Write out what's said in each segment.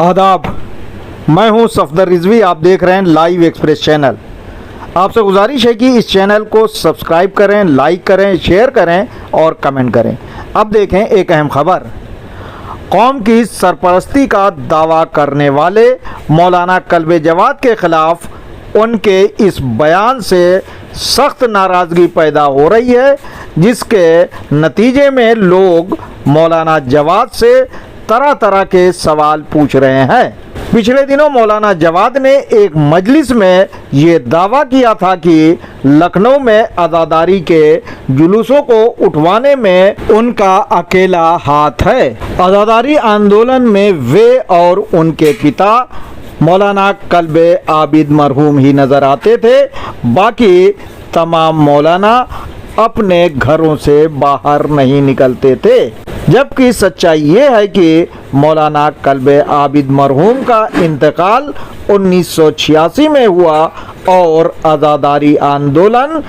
आदाब, मैं हूं सफदर रिजवी। आप देख रहे हैं लाइव एक्सप्रेस चैनल। आपसे गुजारिश है कि इस चैनल को सब्सक्राइब करें, लाइक करें, शेयर करें और कमेंट करें। अब देखें एक अहम खबर। कौम की सरपरस्ती का दावा करने वाले मौलाना कल्बे जवाद के खिलाफ उनके इस बयान से सख्त नाराज़गी पैदा हो रही है, जिसके नतीजे में लोग मौलाना जवाद से तरह तरह के सवाल पूछ रहे हैं। पिछले दिनों मौलाना जवाद ने एक मजलिस में ये दावा किया था कि लखनऊ में आज़ादारी के जुलूसों को उठवाने में उनका अकेला हाथ है। आज़ादारी आंदोलन में वे और उनके पिता मौलाना कल्बे आबिद मरहूम ही नज़र आते थे। बाकी तमाम मौलाना अपने घरों से बाहर नहीं निकलते थे। जबकि सच्चाई ये है कि मौलाना कल्बे आबिद मरहूम का इंतकाल 1986 में हुआ और आज़ादारी आंदोलन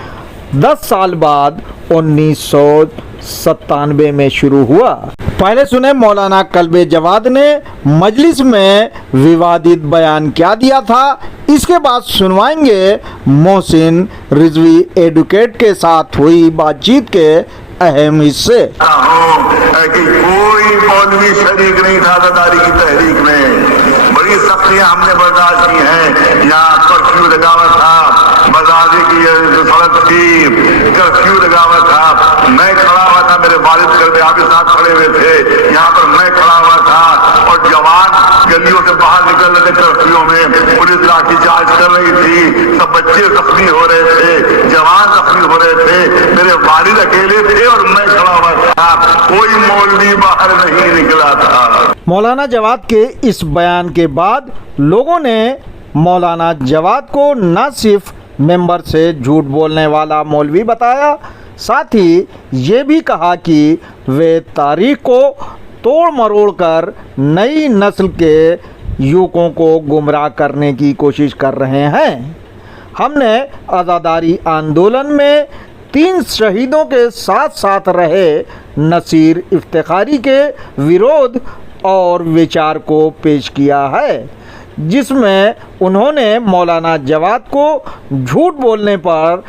10 साल बाद 1997 में शुरू हुआ। पहले सुने मौलाना कल्बे जवाद ने मजलिस में विवादित बयान क्या दिया था। इसके बाद सुनवाएंगे मोहसिन रिजवी एडवोकेट के साथ हुई बातचीत के अहम हिस्से। कि कोई मौलवी शरीक नहीं था आज़ादारी की तहरीक में। बड़ी सख्तियां हमने बर्दाश्त की हैं। यहाँ कर्फ्यू लगा हुआ था, बाजारी की सड़क थी, कर्फ्यू लगा हुआ था। मैं खड़ा हुआ था, मेरे वालिद कल्बे आबिद साहब खड़े हुए थे। यहाँ पर मैं खड़ा हुआ था और जवान गलियों से बाहर निकल रहे थे। कर्फ्यू में पुलिस लाठीचार्ज कर रही थी, सब बच्चे जख्मी हो रहे थे, जवान जख्मी हो रहे थे। मेरे वालिद अकेले थे और मैं खड़ा हुआ था, कोई मौलवी बाहर नहीं निकला था। मौलाना जवाद के इस बयान के बाद लोगों ने मौलाना जवाद को न सिर्फ मेंबर से झूठ बोलने वाला मौलवी बताया, साथ ही ये भी कहा कि वे तारीख को तोड़ मरोड़ कर नई नस्ल के युवकों को गुमराह करने की कोशिश कर रहे हैं। हमने आज़ादारी आंदोलन में 3 शहीदों के साथ साथ रहे नसीर इफ्तिखारी के विरोध और विचार को पेश किया है, जिसमें उन्होंने मौलाना जवाद को झूठ बोलने पर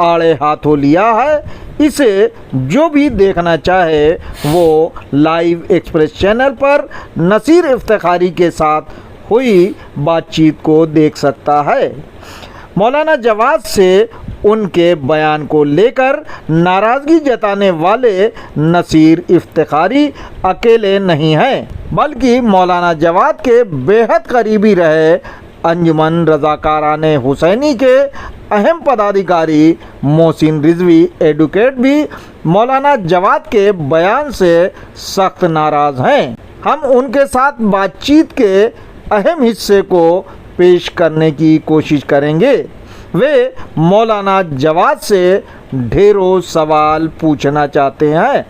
आड़े हाथों लिया है। इसे जो भी देखना चाहे वो लाइव एक्सप्रेस चैनल पर नसीर इफ्तिखारी के साथ हुई बातचीत को देख सकता है। मौलाना जवाद से उनके बयान को लेकर नाराज़गी जताने वाले नसीर इफ्तिखारी अकेले नहीं हैं, बल्कि मौलाना जवाद के बेहद करीबी रहे अंजुमन रज़ाकाराने हुसैनी के अहम पदाधिकारी मोहसिन रिजवी एडवोकेट भी मौलाना जवाद के बयान से सख्त नाराज़ हैं। हम उनके साथ बातचीत के अहम हिस्से को पेश करने की कोशिश करेंगे। वे मौलाना जवाद से ढेरों सवाल पूछना चाहते हैं।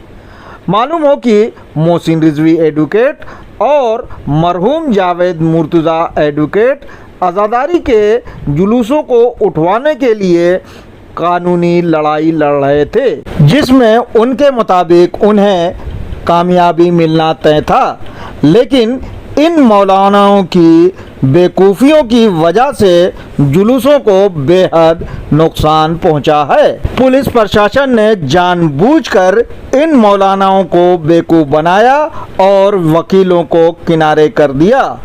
मालूम हो कि मोहसिन रिजवी एडवोकेट और मरहूम जावेद मुर्तज़ा एडवोकेट आज़ादारी के जुलूसों को उठवाने के लिए कानूनी लड़ाई लड़ रहे थे, जिसमें उनके मुताबिक उन्हें कामयाबी मिलना तय था। लेकिन इन मौलानाओं की बेवकूफ़ियों की वजह से जुलूसों को बेहद नुकसान पहुंचा है। पुलिस प्रशासन ने जानबूझकर इन मौलानाओं को बेवकूफ़ बनाया और वकीलों को किनारे कर दिया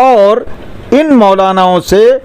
और इन मौलानाओं से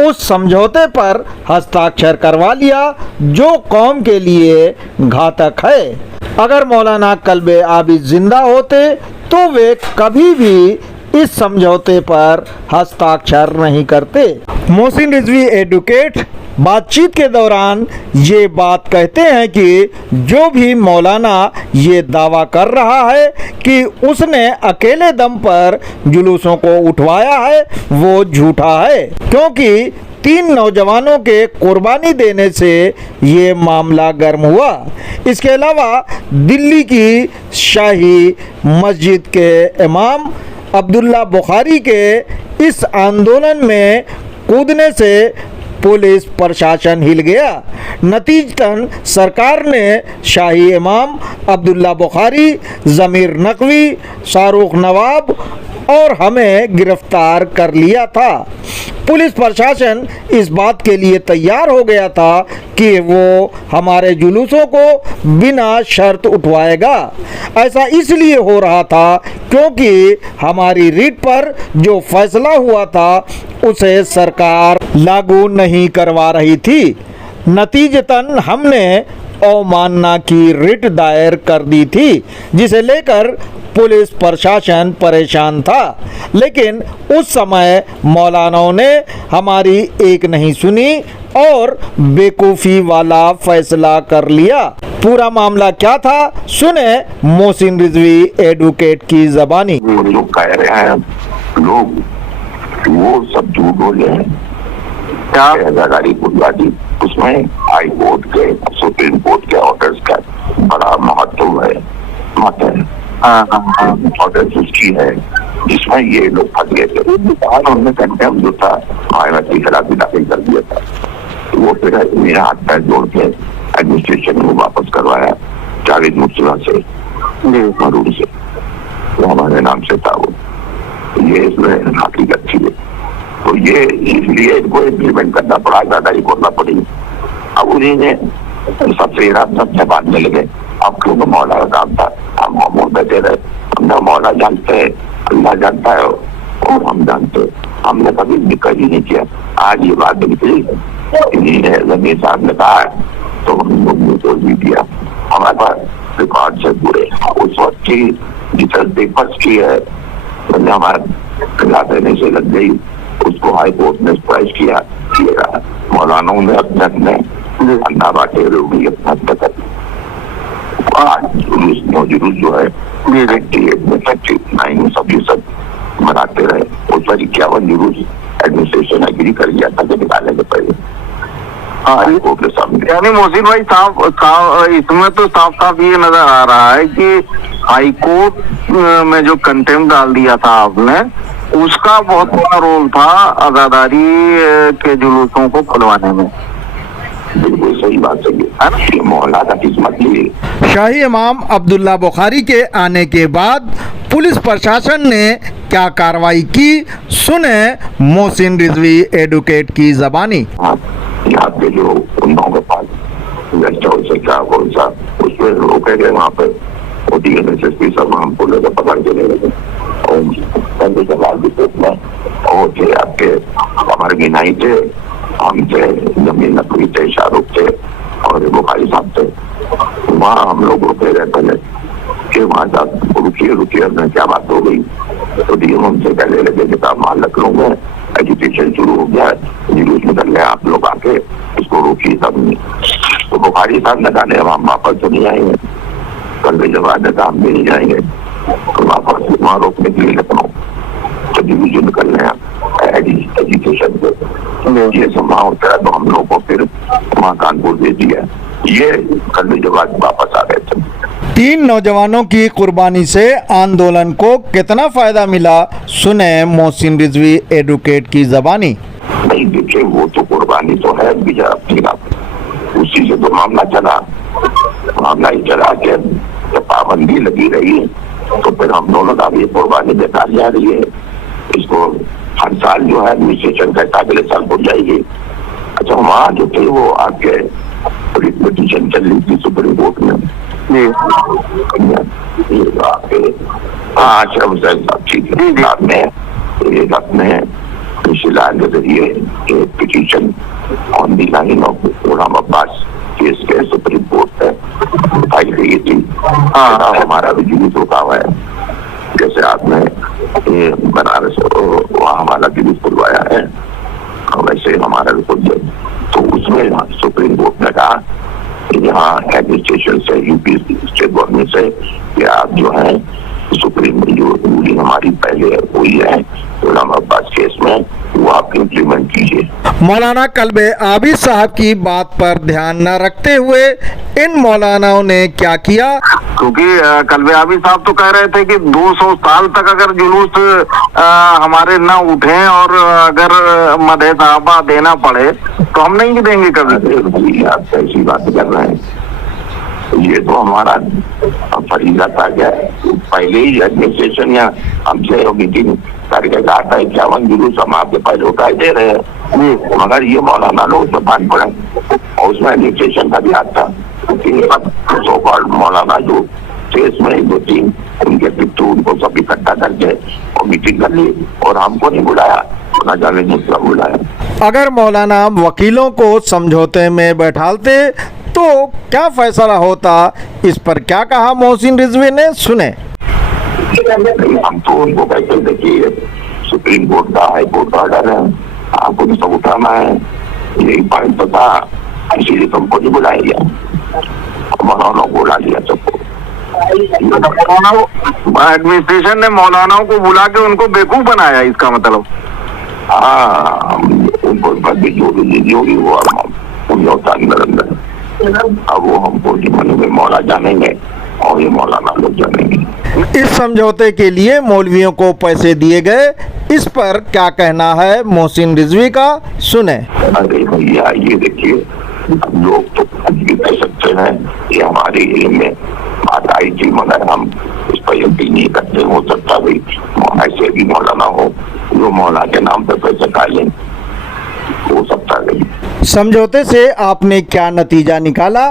उस समझौते पर हस्ताक्षर करवा लिया जो कौम के लिए घातक है। अगर मौलाना कल्बे आबिद जिंदा होते तो वे कभी भी इस समझौते पर हस्ताक्षर नहीं करते। मोहसिन रिजवी एडवोकेट बातचीत के दौरान ये बात कहते हैं कि जो भी मौलाना ये दावा कर रहा है कि उसने अकेले दम पर जुलूसों को उठवाया है वो झूठा है, क्योंकि 3 नौजवानों के कुर्बानी देने से ये मामला गर्म हुआ। इसके अलावा दिल्ली की शाही मस्जिद के इमाम अब्दुल्ला बुखारी के इस आंदोलन में कूदने से पुलिस प्रशासन हिल गया। नतीजतन सरकार ने शाही इमाम अब्दुल्ला बुखारी, ज़मीर नकवी, शाहरुख नवाब और हमें गिरफ्तार कर लिया था। पुलिस प्रशासन इस बात के लिए तैयार हो गया था कि वो हमारे जुलूसों को बिना शर्त उठवाएगा। ऐसा इसलिए हो रहा था क्योंकि हमारी रिट पर जो फैसला हुआ था उसे सरकार लागू नहीं करवा रही थी। नतीजतन हमने अवमानना की रिट दायर कर दी थी, जिसे लेकर पुलिस प्रशासन परेशान था। लेकिन उस समय मौलानाओं ने हमारी एक नहीं सुनी और बेवकूफ़ी वाला फैसला कर लिया। पूरा मामला क्या था, सुने मोहसिन रिजवी एडवोकेट की ज़बानी। जो कह रहे हैं लोग वो सब झूठ बोले हैं। क्या आजादी बुनियादी उसमें हाई कोर्ट के सुप्रीम कोर्ट के ऑर्डर्स का बड़ा महत्व है, मत है। ऑर्डर उसकी है जिसमें ये लोग फंस गए थे। उन्होंने कंटेम्प्ट जो था मायावती के खिलाफ भी दाखिल कर दिया था। तो वो फिर मेरा हाथ पैर जोड़ के एडमिनिस्ट्रेशन को वापस करवाया जावेद मुर्तजा से, मरूर से, वो हमारे नाम से था। वो ये इसमें हकीकत थी। तो ये इसलिए इनको इम्प्लीमेंट करना पड़ा, ज्यादा ही करना पड़ी। अब उन्हीं ने सबसे बांधने लगे। अब क्योंकि मौला का काम था, हम मामूल बैठे रहे। हमने मौला जानते हैं, अल्लाह जानता है और हम जानते हैं। हमने कभी जिक्र ही नहीं किया। आज ये बात निकली, इन्हीं ने जमीर साहब ने कहा तो हम लोग ने तो भी दिया। हमारे पास रिकॉर्ड से पूरे उस वक्त की डिटेल पेपर्स की है। हमारे देने से लग गई, उसको हाई कोर्ट ने स्ट्राइक किया। मौलानाओं ने अपने अपने अन्ना बांटे लोग अपना कर जुलूस जो है 1959 में सब ये सब मनाते रहे। उस पर 51 जुलूस एडमिनिस्ट्रेशन एग्री कर लिया था कि निकालने के पहले। यानी मोहसिन भाई साहब इसमें तो साफ साफ ये नजर आ रहा है कि हाई कोर्ट में जो कंटेम्प्ट डाल दिया था आपने, उसका बहुत बड़ा रोल था आजादारी के जुलूसों को खुलवाने में। बिल्कुल सही बात है। मोहल्ला का किस्मत ही शाही इमाम अब्दुल्ला बुखारी के आने के बाद पुलिस प्रशासन ने क्या कार्रवाई की, सुने मोहसिन रिजवी एडवोकेट की ज़बानी। यहाँ पे जो उन्नाव के पास गेस्ट हाउस है क्या कौन सा, उस पर रोके गए। वहाँ पे DMSSP सब हमको लेकर पकड़ के ले गए और सवाल भी पूछना और थे आपके हमारे गिनाई थे, हम थे, जमीन नकवी थे, शाहरुख थे और बुखारी साहब थे। वहाँ हम लोग रुके गए पहले कि वहाँ जाकर रुकिए में क्या बात हो गई। तो डीएम हमसे कहने लगे कि आप वहाँ लखनऊ में एजुकेशन शुरू हो गया, जुलूस निकल गए, आप लोग आके इसको रोकिए। सब नहीं तो बुखारी साहब ने कहा हम वापस तो नहीं आएंगे। कल जवाब ने कहा हम नहीं जाएंगे, तो वापस वहाँ रोकने के लिए लखनऊ तो जुलूस निकल रहे एजुकेशन पे। ये सब वहाँ होता है तो हम लोग को फिर वहाँ कानपुर भेज दिया। ये कल जवाब वापस आ गए थे। 3 नौजवानों की कुर्बानी से आंदोलन को कितना फायदा मिला, सुने मोहसिन रिजवी एडवोकेट की ज़बानी। नहीं देखिए, वो तो कुर्बानी तो है बीजा अपनी बात, उसी से तो मामला चला। मामला ही चला के जब पाबंदी लगी रही तो फिर हम दोनों का भी कुर्बानी बेकार जा रही है। इसको हर साल जो है एडमिनिस्ट्रेशन कहता अगले साल हो जाएगी। अच्छा, वहाँ जो थे वो आपके पिटीशन चल रही थी सुप्रीम कोर्ट में। आपने शिलान्यास के जरिए एक petition on the line of Ghulam Abbas case के सुप्रीम कोर्ट में फाइल की थी। हमारा भी जुलूस रुका हुआ है, जैसे आपने ये बनारस वहाँ हमारा जुलूस खुलवाया है वैसे हमारा भी खुल जाए। तो उसमें सुप्रीम कोर्ट ने कहा यहाँ एडमिनिस्ट्रेशन से, यूपी स्टेट गवर्नमेंट से कि आप जो है सुप्रीम जो रूलिंग हमारी पहले हुई है गुलाम अब्बास केस में वो आप इम्प्लीमेंट कीजिए। मौलाना कल्बे आबिद साहब की बात पर ध्यान न रखते हुए इन मौलानाओं ने क्या किया, क्योंकि कल्बे आबिद साहब तो कह रहे थे कि 200 साल तक अगर जुलूस हमारे न उठे और अगर मदे साहबा देना पड़े तो हम नहीं देंगे कभी। आप ऐसी बात कर रहे हैं, ये तो हमारा फरीजा था क्या, पहले ही एडमिनिस्ट्रेशन या हमसे मीटिंग करके कहा था 51 जुलूस हम आपके पहले उठाए दे रहे हैं, मगर ये मौलाना लोग उसमें भाग पड़े और उसमें एडमिनिस्ट्रेशन का भी हाथ था। सो कॉल्ड मौलाना जो थे इसमें 2-3 उनके पिट्टू उनको सब इकट्ठा करके और मीटिंग कर ली और हमको नहीं बुलाया, ना जाने दूसरा बुलाया। अगर मौलाना वकीलों को समझौते में बैठालते तो क्या फैसला होता, इस पर क्या कहा मोहसिन रिजवी ने, सुने। हम तो उनको कहते देखिए सुप्रीम कोर्ट का हाई कोर्ट का ऑर्डर है, आपको भी सब उठाना है, यही पॉइंट तो था, इसीलिए तुमको नहीं बुलाया गया, मौलाना को बुला लिया सबको। एडमिनिस्ट्रेशन ने मौलानाओं को बुला के उनको बेवकूफ बनाया, इसका मतलब। हाँ, उनको जो भी वो समझौता अंदर अब वो हमको जीवन में मौला जानेंगे और ये मौलाना लोग जानेंगे। इस समझौते के लिए मौलवियों को पैसे दिए गए, इस पर क्या कहना है मोहसिन रिजवी का, सुने। अरे भैया ये देखिए, लोग तो कुछ भी कह सकते हैं, ये हमारे इल्म में बात आई थी, मगर हम इस पर यकीन नहीं करते। हो सकता भाई ऐसे भी मौलाना हो जो मौला के नाम पर पैसे खा लें, हो सकता है। समझौते से आपने क्या नतीजा निकाला,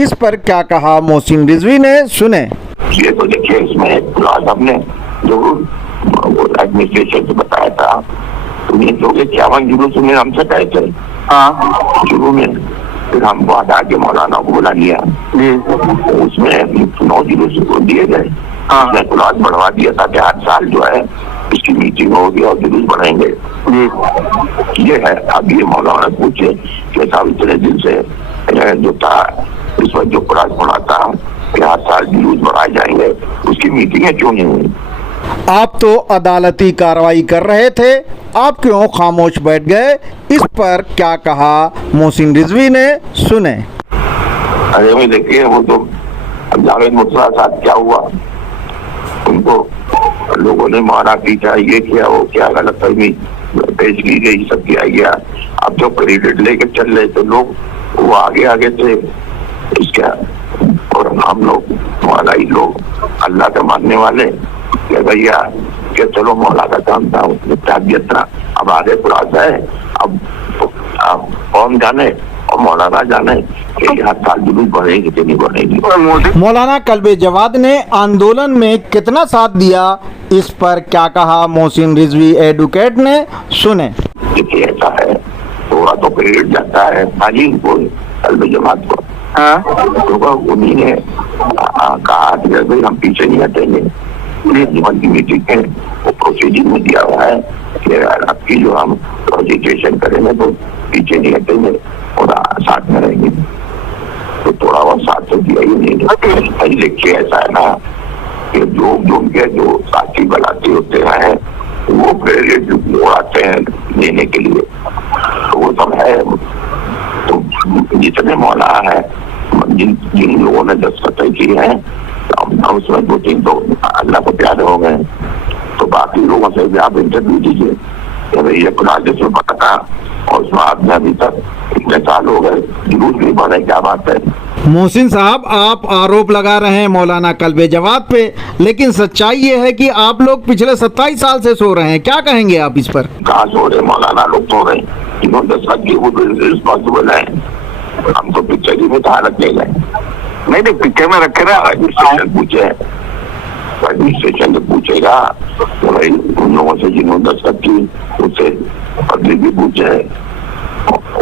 इस पर क्या कहा मोहसिन रिजवी ने, सुने। ये तो देखिए इसमें क्लास हमने जो एडमिनिस्ट्रेशन से बताया था, उन्हें जो 51 जुलूस में हमसे कहे थे शुरू में, फिर हमको हटा के मौलाना को बुला लिया, उसमें 9 जुलूस दिए गए। उसने क्लास बढ़वा दिया था कि 8 साल जो है इसकी मीटिंग होगी और जुलूस बढ़ाएंगे। ये है। अब ये मौलाना पूछे कि साहब इतने दिन से जो था इस वक्त जो क्लास पढ़ा था कि 8 साल जुलूस बढ़ाए जाएंगे, उसकी मीटिंगें क्यों नहीं हुई? आप तो अदालती कार्रवाई कर रहे थे, आप क्यों खामोश बैठ गए, इस पर क्या कहा मोहसिन रिजवी ने, सुने। अरे भाई देखिए, वो तो जावेद मुर्तजा साहब क्या हुआ, उनको लोगों ने मारा पीटा, ये किया वो क्या, गलत फहमी पेश की गई, सब किया गया। अब जो क्रेडिट लेके चल रहे थे लोग, वो आगे थे इसका, और हम लोग मौलाई लोग अल्लाह के मानने वाले कि भैया कि चलो मौला का काम था, ताबियत था, अब आगे पुराना है, अब कौन जाने और मौलाना जाने कि 8 साल जुलूस बढ़ेगी कि नहीं बढ़ेगी। मौलाना कल्बे जवाद ने आंदोलन में कितना साथ दिया, इस पर क्या कहा मोहसिन रिजवी एडवोकेट ने, सुने। देखिए ऐसा है, थोड़ा तो क्रेडिट जाता है हाजी को, कल्बे जवाद को, तो उन्हीं ने कहा कि भाई हम पीछे नहीं हटेंगे। जीवन की मीटिंग है, वो प्रोसीजर में दिया हुआ है कि आपकी जो हम प्रोजेक्टेशन करेंगे तो पीछे नहीं हटेंगे और साथ में रहेंगे, तो थोड़ा बहुत साथ तो दिया ही नहीं। देखिए ऐसा है ना कि जो उनके जो साथी बनाते होते हैं वो क्रेडिट उड़ाते हैं लेने के लिए, तो वो सब है। तो जितने मौला है, जिन लोगों ने दस्तखत किए हैं, उसमें 2-3 तो अल्लाह को प्यारे हो गए, तो बाकी लोगों से भी आप इंटरव्यू दीजिए कि भाई ये प्रोजेक्ट में पता था और उसमें आपने अभी तक इतने साल हो गए, जुलूस भी बढ़े, क्या बात है। मोहसिन साहब, आप आरोप लगा रहे हैं मौलाना कल्बे जवाद पे, लेकिन सच्चाई ये है कि आप लोग पिछले 27 साल से सो रहे हैं, क्या कहेंगे आप इस पर? कहाँ सो रहे, मौलाना लोग सो रहे, जिन्होंने दस्तखत किए वो रिस्पॉन्सिबल है, हम तो पिक्चर में कहाँ रखे गए? नहीं पिक्चर में रखे रहे, एडमिनिस्ट्रेशन पूछे, एडमिनिस्ट्रेशन से पूछेगा तो भाई उन लोगों से जिन्होंने दस्तखत की उससे पब्लिक भी पूछे,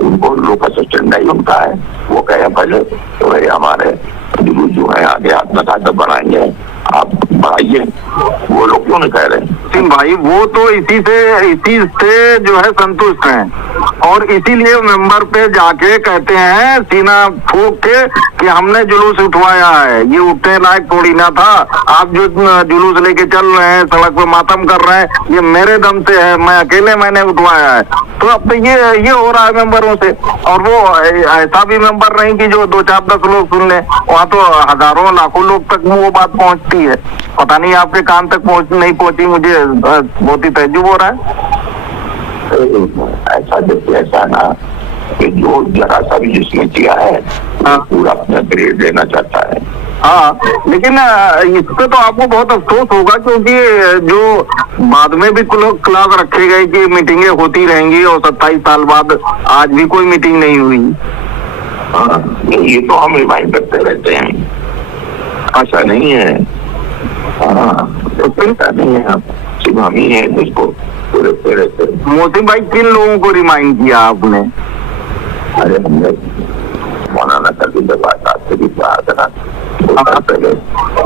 उनको लोग असिस्टेंट नहीं उनका है, वो कहे पहले तो भाई हमारे जुलूस जो है आगे अपना ताकत बढ़ाएंगे, आप बढ़ाइए, वो लोग क्यों नहीं कह रहे? सिंह भाई वो तो इसी से जो है संतुष्ट हैं और इसीलिए मेंबर पे जाके कहते हैं सीना फूंक के कि हमने जुलूस उठवाया है, ये उठने लायक थोड़ी ना था। आप जो जुलूस लेके चल रहे हैं, सड़क पे मातम कर रहे हैं, ये मेरे दम से है, मैं अकेले मैंने उठवाया है। तो अब तो ये हो रहा है मेंबरों से, और वो ऐसा भी मेंबर नहीं कि जो 2-4-10 लोग सुन ले, वहाँ तो हजारों लाखों लोग तक वो बात पहुँचती है। पता नहीं आपके कान तक नहीं पहुँची, मुझे बहुत ही तजुब हो रहा है। ऐसा देखिए, ऐसा ना कि जो जरा सा भी जिसने किया है पूरा अपना ग्रेड देना चाहता है। हाँ, लेकिन इस पे तो आपको बहुत अफसोस होगा, क्योंकि जो बाद में भी क्लास रखे गए कि मीटिंगें होती रहेंगी और 27 साल बाद आज भी कोई मीटिंग नहीं हुई। हाँ, ये तो हम रिमाइंड करते रहते हैं, ऐसा नहीं है। हाँ, तो चिंता नहीं है, आप सिर्फ हम ही है जिसको पूरे रहते। मोहसिन भाई, किन लोगों को रिमाइंड किया आपने? अरे हमने मौलाना कभी बात आपसे भी कहा था पहले,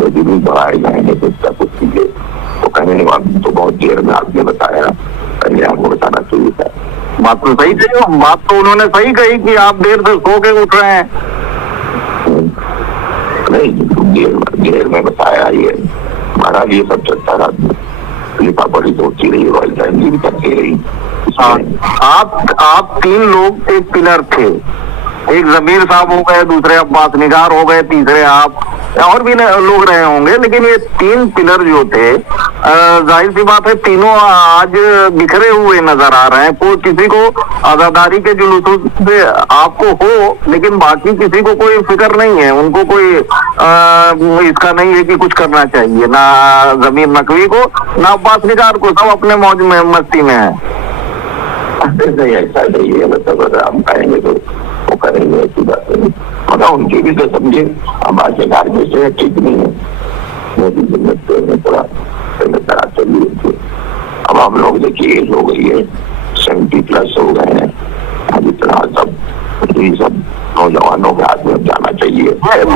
यदि भी बढ़ाए जाएंगे तो इसका कुछ कीजिए, तो कहने वाले तो बहुत देर में आपने बताया, पहले आपको बताना चाहिए था। बात तो सही थी, बात तो उन्होंने सही कही कि आप देर से सो के उठ रहे हैं। नहीं, देर में बताया, ये हमारा ये सब चलता रहा, लिपा पड़ी तो होती रही, रॉयल फैमिली भी करती रही। आप 3 लोग एक पिलर थे, एक जमीर साहब हो गए, दूसरे अब्बास निगार हो गए, तीसरे आप, और भी लोग रहे होंगे, लेकिन ये 3 पिलर जो थे, जाहिर सी बात है तीनों आज बिखरे हुए नजर आ रहे हैं। कोई किसी को आजादारी के जुलूसों से आपको हो, लेकिन बाकी किसी को कोई फिक्र नहीं है, उनको कोई इसका नहीं है कि कुछ करना चाहिए, ना जमीर नकवी को ना अब्बास निगार को, सब अपने मौज में मस्ती में है। नहीं, ऐसा नहीं है, मतलब हम कहेंगे तो वो करेंगे, ऐसी बात नहीं। मतलब उनकी भी तो समझे, हमारे कार्य से ठीक नहीं है, थोड़ा खराब चलिए। अब हम लोग देखिए एज हो गई है, 70+ हो गए हैं, अब इतना सब ये सब नौजवानों के हाथ में जाना चाहिए।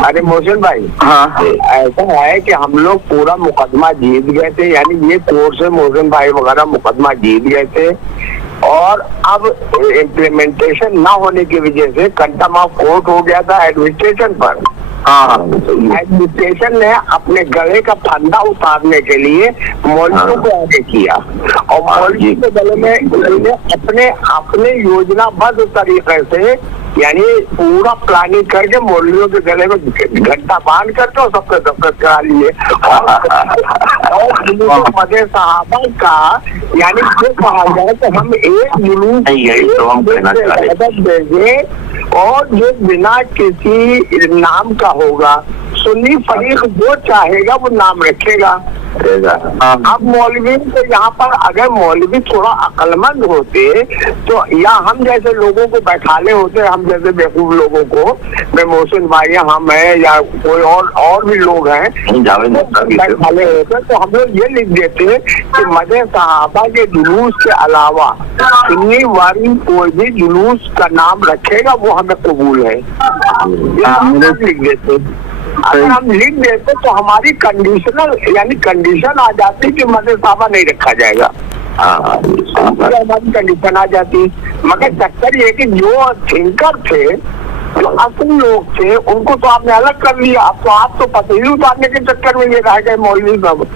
अरे मोहसिन भाई, हाँ, ऐसा है कि हम लोग पूरा मुकदमा जीत गए थे, यानी ये कोर्ट से मोहसिन भाई वगैरह मुकदमा जीत गए थे, और अब इम्प्लीमेंटेशन ना होने की वजह से कंटेम्प्ट ऑफ कोर्ट हो गया था एडमिनिस्ट्रेशन पर। हाँ, एडमिनिस्ट्रेशन ने अपने गले का फंदा उतारने के लिए मौलवियों को आगे किया, और मौलवी के गले में उन्होंने अपने योजनाबद्ध तरीके से, यानी पूरा प्लानिंग करके मौलवियों के गले में घंटा बांध करके और सबके दफ्तर करा लिए, और मदे सहाबा का, यानी जो कहा जाए तो हम एक जुलूस देंगे, और जो बिना किसी नाम का होगा, सुन्नी फरीक जो चाहेगा वो नाम रखेगा। अब मौलवी तो यहाँ पर अगर मौलवी थोड़ा अक्लमंद होते तो, या हम जैसे लोगों को बैठाले होते, हम जैसे बेवकूफ लोगों को, मैं मोहसिन भाई, हम है या कोई और भी लोग हैं, बैठाले होते तो हम लोग ये लिख देते कि मदे सहाबा के जुलूस के अलावा सुन्नी वाली कोई भी जुलूस का नाम रखेगा वो हमें कबूल है, ये हम लोग लिख देते। अगर हम लिख देते तो हमारी कंडीशनल, यानी कंडीशन आ जाती कि मदे साहबा नहीं रखा जाएगा, हमारी कंडीशन आ जाती। मगर चक्कर ये कि जो थिंकर थे, जो असल लोग थे, उनको तो आपने अलग कर लिया। अब तो आप तो पतली उतारने के चक्कर में ये रह गए मौलवी सब,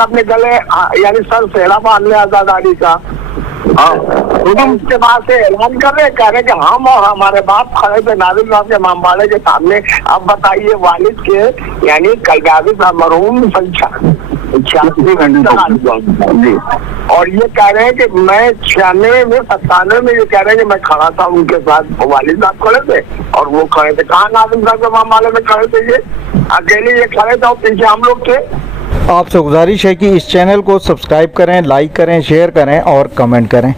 अपने गले यानी सर सेहरा बांध ले आजादारी का। उसके बाद से ऐलान कर रहे, कह रहे कि हम और हमारे बाप खड़े थे नादिर साहब के मामले के सामने। अब बताइए, वालिद के यानी कलगावी साहब मरहूम और ये कह रहे हैं कि मैं 96 में 97 में ये कह रहे हैं कि मैं खड़ा था उनके साथ, वालिद साहब खड़े थे और वो खड़े थे। कहाँ नादिर साहब के मामले में खड़े थे, ये अकेले ये खड़े थे और पीछे हम लोग थे। आपसे गुजारिश है कि इस चैनल को सब्सक्राइब करें, लाइक करें, शेयर करें और कमेंट करें।